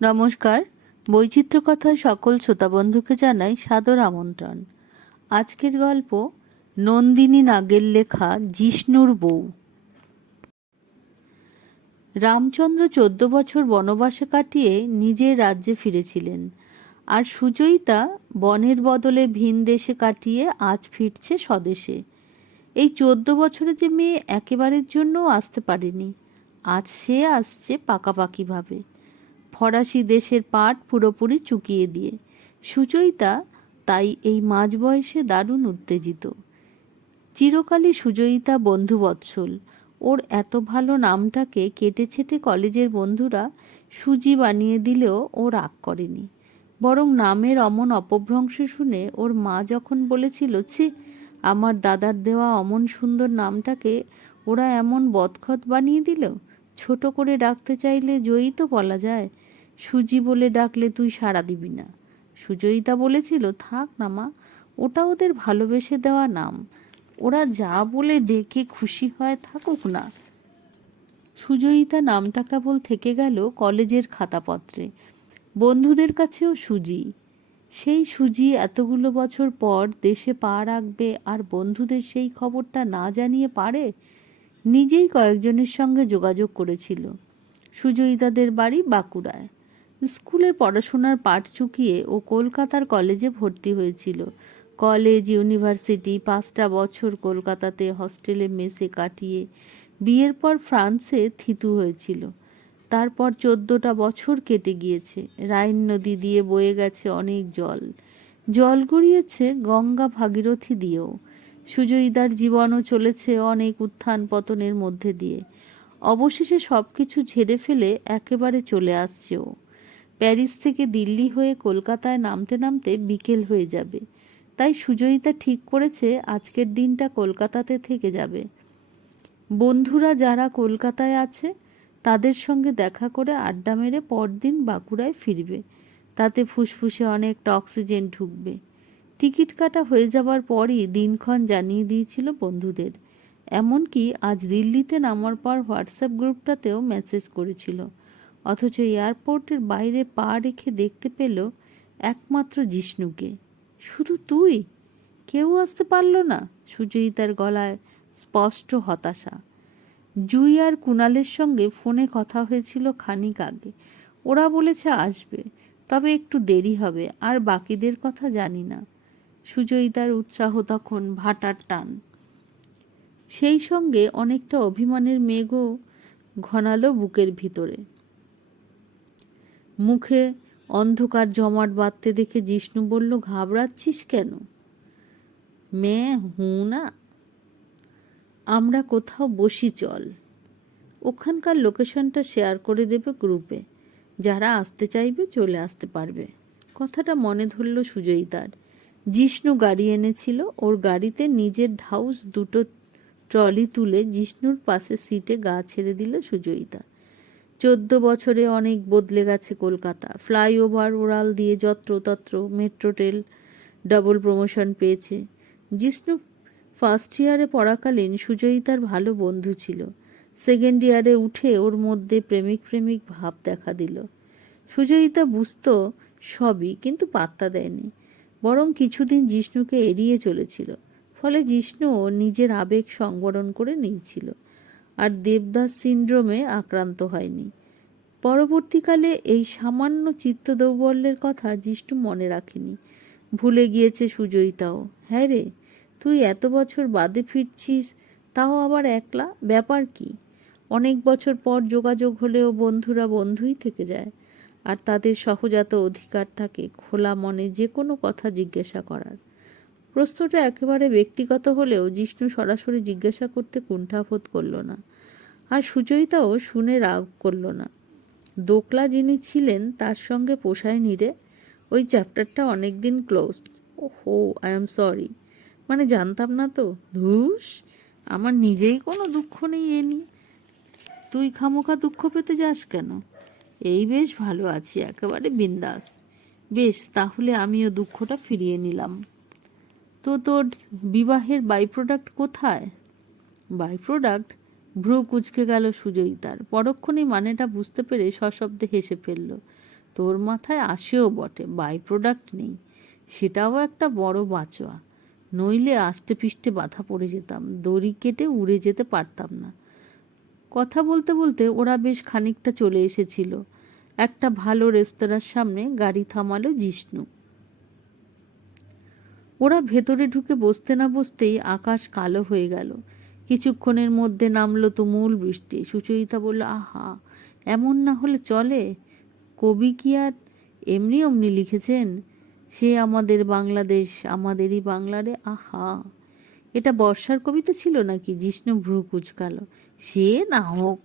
নমস্কার। বৈচিত্র্য কথার সকল শ্রোতা বন্ধুকে জানাই সাদর আমন্ত্রণ। আজকের গল্প নন্দিনী নাগের লেখা জিষ্ণুর বউ। রামচন্দ্র 14 বছর বনবাসে কাটিয়ে নিজের রাজ্যে ফিরেছিলেন, আর সুচয়িতা বনের বদলে ভিন দেশে কাটিয়ে আজ ফিরছে স্বদেশে। এই 14 বছরে যে মেয়ে একেবারের জন্যও আসতে পারেনি, আজ সে আসছে পাকাপাকিভাবে, ফরাসি দেশের পাট পুরোপুরি চুকিয়ে দিয়ে। সুচয়িতা তাই এই মাঝ বয়সে দারুণ উত্তেজিত। চিরকালই সুচয়িতা বন্ধুবৎসল। ওর এত ভালো নামটাকে কেটে ছেটে কলেজের বন্ধুরা সুজি বানিয়ে দিলেও ও রাগ করেনি, বরং নামের অমন অপভ্রংশ শুনে ওর মা যখন বলেছিল, ছি, আমার দাদার দেওয়া অমন সুন্দর নামটাকে ওরা এমন বদখত বানিয়ে দিল, ছোট করে ডাকতে চাইলে জয়ী তো বলা যায়, সুজি বলে ডাকলে তুই সাড়া দিবি না। সুজয়িতা বলেছিল, থাক না মা, ওটা ওদের ভালোবেসে দেওয়া নাম, ওরা যা বলে ডেকে খুশি হয় থাকুক না। সুজয়িতা নামটা কেবল থেকে গেল কলেজের খাতাপত্রে, বন্ধুদের কাছেও সুজি। সেই সুজি এতগুলো বছর পর দেশে পা রাখবে আর বন্ধুদের সেই খবরটা না জানিয়ে পারে? নিজেই কয়েকজনের সঙ্গে যোগাযোগ করেছিল। সুজয়িতাদের বাড়ি বাঁকুড়ায়। স্কুলের পড়াশোনার পাঠ চুকিয়ে ও কলকাতার কলেজে ভর্তি হয়েছিল। কলেজ, ইউনিভার্সিটি, 5টা বছর কলকাতাতে হস্টেলে মেসে কাটিয়ে বিয়ের পর ফ্রান্সে থিতু হয়েছিল। তারপর 14টা বছর কেটে গিয়েছে। রাইন নদী দিয়ে বয়ে গেছে অনেক জল, জল গড়িয়েছে গঙ্গা ভাগীরথী দিয়েও। সুজয়িতার জীবনও চলেছে অনেক উত্থান পতনের মধ্যে দিয়ে। অবশেষে সবকিছু ঝেড়ে ফেলে একেবারে চলে আসছে ও। প্যারিস থেকে দিল্লি হয়ে কলকাতায় নামতে নামতে বিকেল হয়ে যাবে। তাই সুজয়িতা ঠিক করেছে আজকের দিনটা কলকাতাতে থেকে যাবে। বন্ধুরা যারা কলকাতায় আছে তাদের সঙ্গে দেখা করে আড্ডা মেরে পরদিন বাঁকুড়ায় ফিরবে। তাতে ফুসফুসে অনেকটা অক্সিজেন ঢুকবে। টিকিট কাটা হয়ে যাবার পরই দিনক্ষণ জানিয়ে দিয়েছিল বন্ধুদের। এমনকি আজ দিল্লিতে নামার পর হোয়াটসঅ্যাপ গ্রুপটাতেও মেসেজ করেছিল। অথচ এয়ারপোর্টের বাইরে পা রেখে দেখতে পেল একমাত্র জিষ্ণুকে। শুধু তুই? কেউ আসতে পারল না? সুচয়িতার গলায় স্পষ্ট হতাশা। জুই আর কুণালের সঙ্গে ফোনে কথা হয়েছিল খানিক আগে। ওরা বলেছে আসবে, তবে একটু দেরি হবে, আর বাকিদের কথা জানি না। সুচয়িতার উৎসাহ তখন ভাটার টান। সেই সঙ্গে অনেকটা অভিমানের মেঘও ঘনালো বুকের ভিতরে। মুখে অন্ধকার জমাট বাঁধতে দেখে জিষ্ণু বলল, ঘাবড়াচ্ছিস কেন? মেয়ে হুঁ না, আমরা কোথাও বসি, চল। ওখানকার লোকেশনটা শেয়ার করে দেবে গ্রুপে, যারা আসতে চাইবে চলে আসতে পারবে। কথাটা মনে ধরল সুজয়িতার। জিষ্ণু গাড়ি এনেছিল, ওর গাড়িতে নিজের ঢাউস দুটো ট্রলি তুলে জিষ্ণুর পাশে সিটে গা ছেড়ে দিল সুজয়িতা। 14 বছরে অনেক বদলে গেছে কলকাতা। ফ্লাইওভার, ওরাল দিয়ে যত্রতত্র মেট্রো রেল, ডাবল প্রমোশন পেয়েছে। জিষ্ণু ফার্স্ট ইয়ারে পড়াকালীন সুজয়িতার ভালো বন্ধু ছিল। সেকেন্ড ইয়ারে উঠে ওর মধ্যে প্রেমিক প্রেমিক ভাব দেখা দিল। সুজয়িতা বুঝত সবই, কিন্তু পাত্তা দেয়নি, বরং কিছুদিন জিষ্ণুকে এড়িয়ে চলেছিল। ফলে জিষ্ণু নিজের আবেগ সংবরণ করে নিয়েছিল, আর দেবদাস সিন্ড্রোমে আক্রান্ত হয়নি। পরবর্তীকালে এই সামান্য চিত্তদৌর্বল্যের কথা জিষ্ণু মনে রাখেনি, ভুলে গিয়েছে সুজয়িতাও। হ্যাঁ রে, তুই এত বছর বাদে ফিরছিস, তাও আবার একলা, ব্যাপার কি? অনেক বছর পর যোগাযোগ হলেও বন্ধুরা বন্ধুই থেকে যায়, আর তাদের সহজাত অধিকার থাকে খোলা মনে যে কোনো কথা জিজ্ঞাসা করার। প্রশ্নটা একেবারে ব্যক্তিগত হলেও জিষ্ণু সরাসরি জিজ্ঞাসা করতে কুণ্ঠাবোধ করল না, আর সুচয়িতাও শুনে রাগ করল না। দোকলা যিনি ছিলেন তার সঙ্গে পোষায়নি রে, ওই চ্যাপ্টারটা অনেকদিন ক্লোজড। ওহো, আই এম সরি, মানে জানতাম না তো। ধুস, আমার নিজেই কোনো দুঃখ নেই এ নিয়ে, তুই খামোখা দুঃখ পেতে যাস কেন? এই বেশ ভালো আছি, একেবারে বিন্দাস। বেশ, তাহলে আমিও দুঃখটা ফিরিয়ে নিলাম। তো তোর বিবাহের বাই প্রোডাক্ট কোথায়? By product? ভ্রু কুঁচকে গেল সুজয়িতার। পরক্ষণেই মানেটা বুঝতে পেরে সশব্দে হেসে ফেলল। তোর মাথায় আসেও বটে, বাই প্রোডাক্ট নেই, সেটাও একটা বড় বাঁচোয়া। নইলে আষ্টে পিষ্টে বাধা পড়ে যেতাম, দড়ি কেটে উড়ে যেতে পারতাম না। কথা বলতে বলতে ওরা বেশ খানিকটা চলে এসেছিল। একটা ভালো রেস্তোরাঁর সামনে গাড়ি থামালো জিষ্ণু। ওরা ভেতরে ঢুকে বসতে না বসতেই আকাশ কালো হয়ে গেল। কিছুক্ষণের মধ্যে নামলো তুমুল বৃষ্টি। সুচরিতা বলল, আহা, এমন না হলে চলে? কবি কি আর এমনি অমনি লিখেছেন? সে আমাদের বাংলাদেশ, আমাদেরই বাংলারে, আহা! এটা বর্ষার কবিতা ছিল নাকি? জিষ্ণু ভ্রু কুঁচকালো। সে না হোক,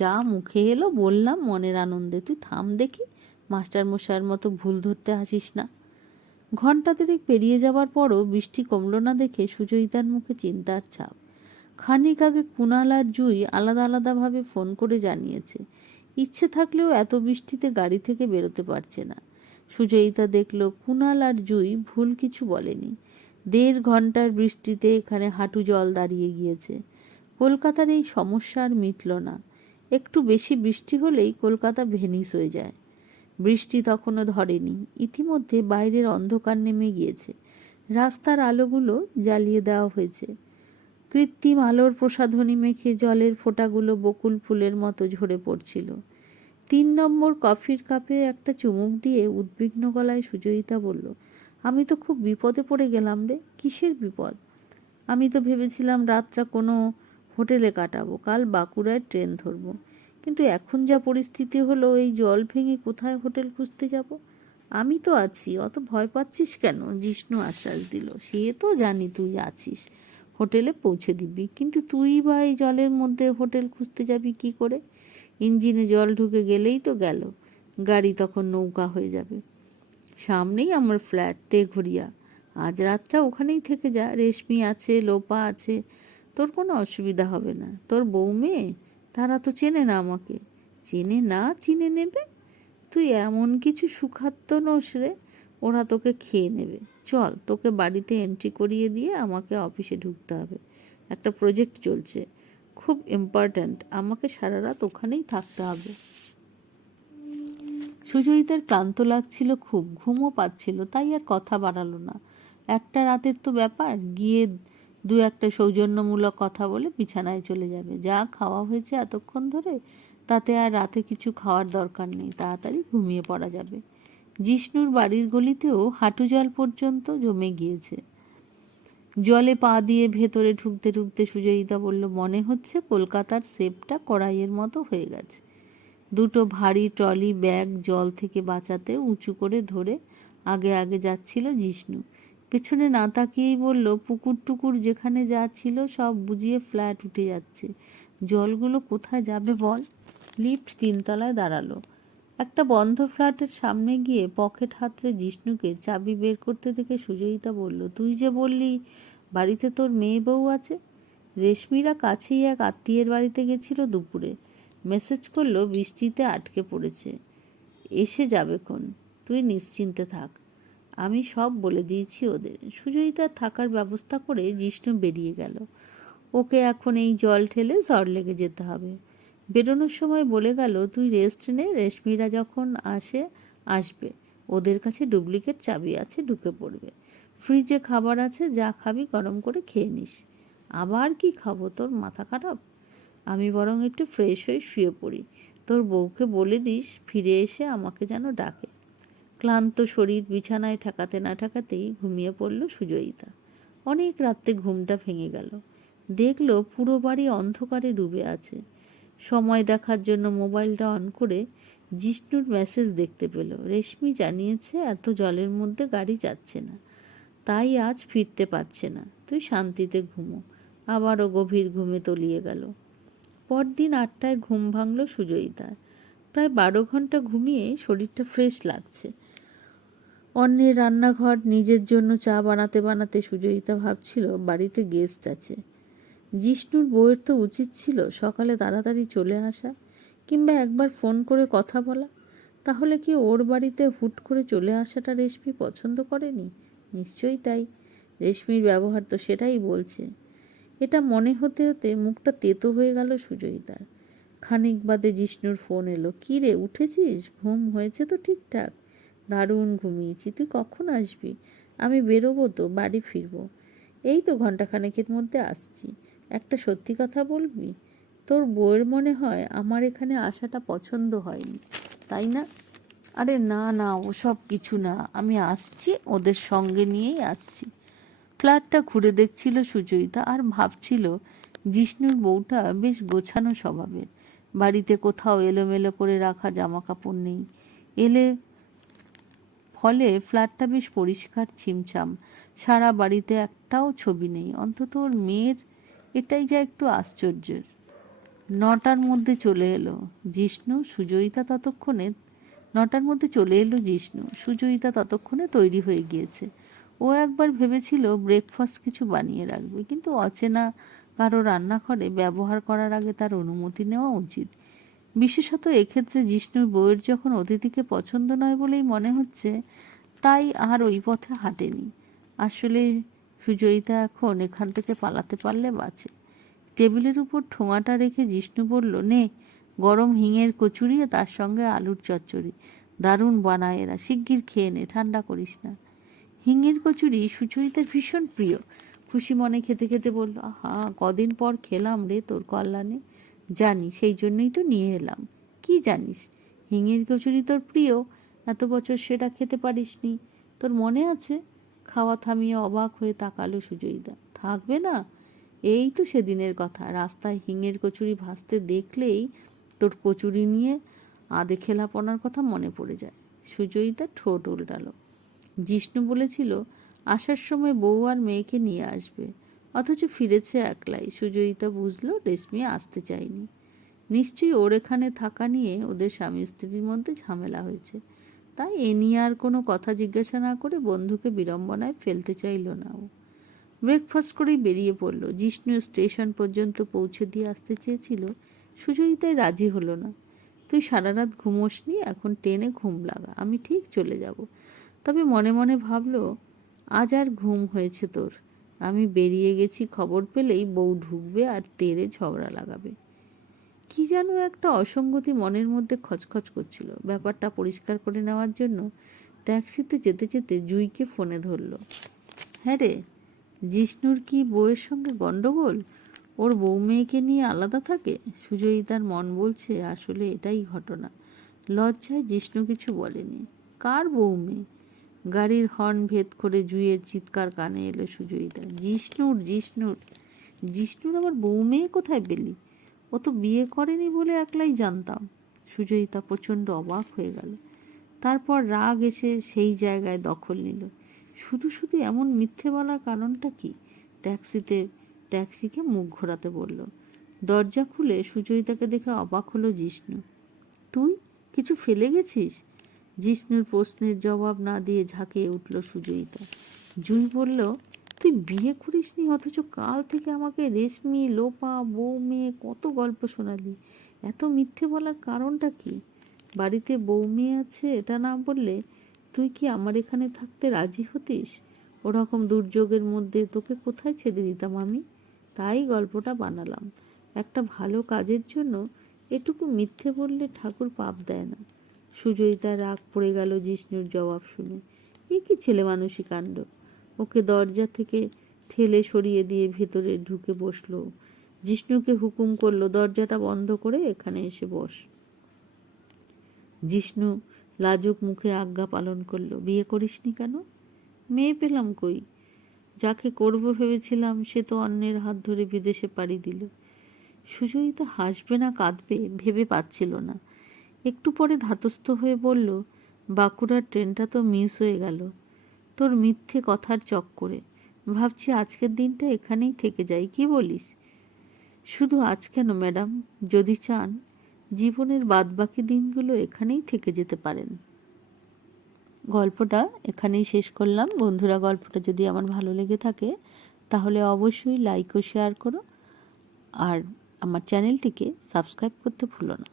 যা মুখে এলো বললাম মনের আনন্দে। তুই থাম দেখি, মাস্টার মশাইয়ের মতো ভুল ধরতে আসিস না। ঘণ্টা দেড়েক পেরিয়ে যাবার পরও বৃষ্টি কমল না দেখে সুচরিতার মুখে চিন্তার ছাপ। খানিক আগে কুণাল আর জুই আলাদা আলাদাভাবে ফোন করে জানিয়েছে ইচ্ছে থাকলেও এত বৃষ্টিতে গাড়ি থেকে বেরোতে পারছে না। সুচরিতা দেখল কুণাল আর জুই ভুল কিছু বলেনি। 1.5 ঘন্টার বৃষ্টিতে এখানে হাঁটু জল দাঁড়িয়ে গিয়েছে। কলকাতার এই সমস্যা আর মিটল না। একটু বেশি বৃষ্টি হলেই কলকাতা ভেনিস হয়ে যায়। বৃষ্টি তখনও ধরেনি। ইতিমধ্যে বাইরের অন্ধকার নেমে গিয়েছে। রাস্তার আলোগুলো জ্বালিয়ে দেওয়া হয়েছে। কৃত্রিম আলোর প্রসাধনী মেখে জলের ফোঁটাগুলো বকুল ফুলের মতো ঝরে পড়ছিল। 3 নম্বর কফির কাপে একটা চুমুক দিয়ে উদ্বিগ্ন গলায় সুচরিতা বলল, আমি তো খুব বিপদে পড়ে গেলাম রে। কিসের বিপদ? আমি তো ভেবেছিলাম রাতটা কোনো হোটেলে কাটাবো, কাল বাঁকুড়ায় ট্রেন ধরবো। কিন্তু এখন যা পরিস্থিতি হলো, এই জল ভেঙে কোথায় হোটেল খুঁজতে যাব? আমি তো আছি, অত ভয় পাচ্ছিস কেন? জিষ্ণু আশ্বাস দিল, সে তো জানি তুই আছিস, হোটেলে পৌঁছে দিবি, কিন্তু তুই বা এই জলের মধ্যে হোটেল খুঁজতে যাবি কি করে? ইঞ্জিনে জল ঢুকে গেলেই তো গেল, গাড়ি তখন নৌকা হয়ে যাবে। সামনেই আমার ফ্ল্যাট তেঘরিয়া, আজ রাতটা ওখানেই থেকে যা। রেশমি আছে, লোপা আছে, তোর কোনো অসুবিধা হবে না। তোর বউ মেয়ে, তারা তো চেনে না আমাকে। চেনে না, চিনে নেবে। তুই এমন কিছু সুখাদ্য নোস রে, ওরা তোকে খেয়ে নেবে। চল, তোকে বাড়িতে এন্ট্রি করিয়ে দিয়ে আমাকে অফিসে ঢুকতে হবে। একটা প্রজেক্ট চলছে, খুব ইম্পর্ট্যান্ট, আমাকে সারা রাত ওখানেই থাকতে হবে। সুচরিতার ক্লান্ত লাগছিল খুব, ঘুমও পাচ্ছিল, তাই আর কথা বাড়ালো না। একটা রাতের তো ব্যাপার, গিয়ে 2-1 সৌজন্যমূলক কথা বলে বিছানায় চলে যাবে। যা খাওয়া হয়েছে এতক্ষণ ধরে, তাতে আর রাতে কিছু খাওয়ার দরকার নেই, তাড়াতাড়ি ঘুমিয়ে পড়া যাবে। জিষ্ণুর বাড়ির গলিতেও হাঁটু জল পর্যন্ত জমে গিয়েছে। জলে পা দিয়ে ভেতরে ঢুকতে ঢুকতে সুচরিতা বলল, মনে হচ্ছে কলকাতার সেপটা কড়াইয়ের মতো হয়ে গেছে। 2 ভারী ট্রলি ব্যাগ জল থেকে বাঁচাতে উঁচু করে ধরে আগে আগে যাচ্ছিল জিষ্ণু। পেছনে না তাকিয়েই বলল, পুকুর টুকুর যেখানে যা ছিল সব বুঝিয়ে ফ্ল্যাট উঠে যাচ্ছে, জলগুলো কোথায় যাবে বল? লিফট 3 তলায় দাঁড়ালো। একটা বন্ধ ফ্ল্যাটের সামনে গিয়ে পকেট হাতড়ে জিষ্ণুকে চাবি বের করতে দেখে সুচরিতা বলল, তুই যে বললি বাড়িতে তোর মেয়ে বউ আছে। রেশমিরা কাছেই এক আত্মীয়ের বাড়িতে গেছিল দুপুরে, মেসেজ করলো বৃষ্টিতে আটকে পড়েছে, এসে যাবেক্ষণ, তুই নিশ্চিন্তে থাক, আমি সব বলে দিয়েছি ওদের। সুচরিতার থাকার ব্যবস্থা করে জিষ্ণু বেরিয়ে গেল। ওকে এখন এই জল ঠেলে ঝড় লেগে যেতে হবে। বেরোনোর সময় বলে গেল, তুই রেস্ট নে, রেশমিরা যখন আসবে, ওদের কাছে ডুপ্লিকেট চাবি আছে, ঢুকে পড়বে। ফ্রিজে খাবার আছে, যা খাবি গরম করে খেয়ে নিস। আবার কি খাবো? তোর মাথা খারাপ? আমি বরং একটু ফ্রেশ হয়ে শুয়ে পড়ি। তোর বউকে বলে দিস ফিরে এসে আমাকে যেন ডাকে। ক্লান্ত শরীর বিছানায় ঠেকাতে না ঠেকাতেই ঘুমিয়ে পড়ল সুচরিতা। অনেক রাত্রে ঘুমটা ভেঙে গেল। দেখল পুরো বাড়ি অন্ধকারে ডুবে আছে। সময় দেখার জন্য মোবাইলটা অন করে জিষ্ণুর মেসেজ দেখতে পেল। রেশমি জানিয়েছে এত জলের মধ্যে গাড়ি যাচ্ছে না, তাই আজ ফিরতে পারছে না, তুই শান্তিতে ঘুমো। আবারও গভীর ঘুমে তলিয়ে গেল। পরদিন 8টায় ঘুম ভাঙল সুচরিতার। প্রায় 12 ঘন্টা ঘুমিয়ে শরীরটা ফ্রেশ লাগছে। অন্যের রান্নাঘর, নিজের জন্য চা বানাতে বানাতে সুচরিতা ভাবছিল বাড়িতে গেস্ট আছে। জিষ্ণুর বউয়ের তো উচিত ছিল সকালে তাড়াতাড়ি চলে আসা, কিংবা একবার ফোন করে কথা বলা। তাহলে কি ওর বাড়িতে হুট করে চলে আসাটা রেশমি পছন্দ করেনি? নিশ্চয়ই তাই, রেশমির ব্যবহার তো সেটাই বলছে। এটা মনে হতে হতে মুখটা তেতো হয়ে গেল সুচরিতার। খানিক বাদে জিষ্ণুর ফোন এলো। কী রে, উঠেছিস? ঘুম হয়েছে তো ঠিকঠাক? দারুণ ঘুমিয়েছি। তুই কখন আসবি? আমি বেরোবো তো, বাড়ি ফিরবো। এই তো ঘন্টাখানেকের মধ্যে আসছি। একটা সত্যি কথা বলবি? তোর বউয়ের মনে হয় আমার এখানে আসাটা পছন্দ হয়নি, তাই না? আরে না না, ওসব কিছু না, আমি আসছি, ওদের সঙ্গে নিয়েই আসছি। ফ্ল্যাটটা ঘুরে দেখছিল সুচরিতা আর ভাবছিল জিষ্ণুর বউটা বেশ গোছানো স্বভাবের। বাড়িতে কোথাও এলোমেলো করে রাখা জামা কাপড় নেই। এলে ফলে ফ্ল্যাটটা বেশ পরিষ্কার ছিমছাম। সারা বাড়িতে একটাও ছবি নেই। অন্তত ওর মেয়ের এটাই যা একটু আশ্চর্যের। 9টার মধ্যে চলে এলো জিষ্ণু। সুচরিতা ততক্ষণে 9টার মধ্যে চলে এলো জিষ্ণু। সুচরিতা ততক্ষণে তৈরি হয়ে গিয়েছে। ও একবার ভেবেছিল ব্রেকফাস্ট কিছু বানিয়ে রাখবে, কিন্তু অচেনা কারো রান্নাঘরে ব্যবহার করার আগে তার অনুমতি নেওয়া উচিত। বিশেষত এক্ষেত্রে জিষ্ণুর বউয়ের যখন অতিথিকে পছন্দ নয় বলেই মনে হচ্ছে, তাই আর ওই পথে হাঁটেনি। আসলে সুচরিতা এখন এখান থেকে পালাতে পারলে বাঁচে। টেবিলের উপর ঠোঙাটা রেখে জিষ্ণু বলল, নে, গরম হিঙের কচুরি, তার সঙ্গে আলুর চচ্চড়ি। দারুণ বানায় এরা, শিগগির খেয়ে নে, ঠান্ডা করিস না। হিঙের কচুরি সুচরিতার ভীষণ প্রিয়। খুশি মনে খেতে খেতে বলল, আহা, কদিন পর খেলাম রে তোর কল্যাণে। জানি, সেই জন্যই তো নিয়ে এলাম। কি জানিস? হিঙের কচুরি তোর প্রিয়, এত বছর সেটা খেতে পারিসনি। তোর মনে আছে? খাওয়া থামিয়ে অবাক হয়ে তাকালো সুচরিতা। থাকবে না? এই তো সেদিনের কথা, রাস্তায় হিঙের কচুরি ভাজতে দেখলেই তোর কচুরি নিয়ে আধে খেলাপনার কথা মনে পড়ে যায়। সুচরিতা ঠোঁট উল্টালো। জিষ্ণু বলেছিল আসার সময় বউ আর মেয়েকে নিয়ে আসবে, অথচ ফিরেছে একলাই। সুচরিতা বুঝলো রেশমি আসতে চায়নি। নিশ্চয়ই ওর এখানে থাকা নিয়ে ওদের স্বামী স্ত্রীর মধ্যে ঝামেলা হয়েছে। তাই এ নিয়ে আর কোনো কথা জিজ্ঞাসা না করে বন্ধুকে বিড়ম্বনায় ফেলতে চাইল না ও। ব্রেকফাস্ট করেই বেরিয়ে পড়ল। জিষ্ণু স্টেশন পর্যন্ত পৌঁছে দিয়ে আসতে চেয়েছিল। সুচরিতাই রাজি হলো না। তুই সারা রাত ঘুমোসনি, এখন ট্রেনে ঘুম লাগা, আমি ঠিক চলে যাব। তবে মনে মনে ভাবল, আজ আর ঘুম হয়েছে তোর। আমি বেরিয়ে গেছি খবর পেলেই বউ ঢুকবে আর তেড়ে ঝগড়া লাগাবে। কি যেন একটা অসঙ্গতি মনের মধ্যে খচখচ করছিল। ব্যাপারটা পরিষ্কার করে নেওয়ার জন্য ট্যাক্সিতে যেতে যেতে জুইকে ফোনে ধরল। হ্যাঁ রে, জিষ্ণুর কি বউয়ের সঙ্গে গন্ডগোল? ওর বউ মেয়েকে নিয়ে আলাদা থাকে? সুচরিতার মন বলছে আসলে এটাই ঘটনা। লজ্জায় জিষ্ণু কিছু বলেনি। কার বউ মেয়ে? গাড়ির হর্ন ভেদ করে জুইয়ের চিৎকার কানে এলো সুচরিতা। জিষ্ণুর জিষ্ণুর জিষ্ণুর আবার বউ মেয়ে কোথায় পেলি? ও তো বিয়ে করেনি বলে একলাই জানতাম। সুচরিতা প্রচণ্ড অবাক হয়ে গেল। তারপর রাগ এসে সেই জায়গায় দখল নিল। শুধু শুধু এমন মিথ্যে বলার কারণটা কি? ট্যাক্সিকে মুখ ঘোরাতে বলল। দরজা খুলে সুচরিতাকে দেখে অবাক হলো জিষ্ণু। তুই কিছু ফেলে গেছিস? জিষ্ণুর প্রশ্নের জবাব না দিয়ে ঝাঁকিয়ে উঠল সুচরিতা। জুই বলল, তুই বিয়ে করিসনি, অথচ কাল থেকে আমাকে রেশমি, লোপা, বউ মেয়ে কত গল্প শোনালি। এত মিথ্যে বলার কারণটা কি? বাড়িতে বউ মেয়ে আছে এটা না বললে তুই কি আমার এখানে থাকতে রাজি হতিস? ওরকম দুর্যোগের মধ্যে তোকে কোথায় ছেড়ে দিতাম আমি? তাই গল্পটা বানালাম। একটা ভালো কাজের জন্য এটুকু মিথ্যে বললে ঠাকুর পাপ দেয় না। সুচরিতার রাগ পড়ে গেল জিষ্ণুর জবাব শুনে। এ কি ছেলে মানুষই কাণ্ড! ওকে দরজা থেকে ঠেলে সরিয়ে দিয়ে ভেতরে ঢুকে বসলো। জিষ্ণুকে হুকুম করলো, দরজাটা বন্ধ করে এখানে এসে বস। জিষ্ণু লাজুক মুখে আজ্ঞা পালন করলো। বিয়ে করিসনি কেন? মেয়ে পেলাম কই? যাকে করবো ভেবেছিলাম সে তো অন্যের হাত ধরে বিদেশে পাড়ি দিল। সুচরিতা হাসবে না কাঁদবে ভেবে পাচ্ছিল না। একটু পরে ধাতস্থ হয়ে বলল, বাঁকুড়ার ট্রেনটা তো মিস হয়ে গেল তোর মিথ্যে কথার চক্করে। ভাবছি আজকের দিনটা এখানেই থেকে যাই, কি বলিস? শুধু আজ কেন ম্যাডাম, যদি চান জীবনের বাদবাকি দিনগুলো এখানেই থেকে যেতে পারেন। গল্পটা এখানেই শেষ করলাম। বন্ধুরা, গল্পটা যদি আমার ভালো লেগে থাকে তাহলে অবশ্যই লাইক ও শেয়ার করো, আর আমার চ্যানেলটিকে সাবস্ক্রাইব করতে ভুলো না।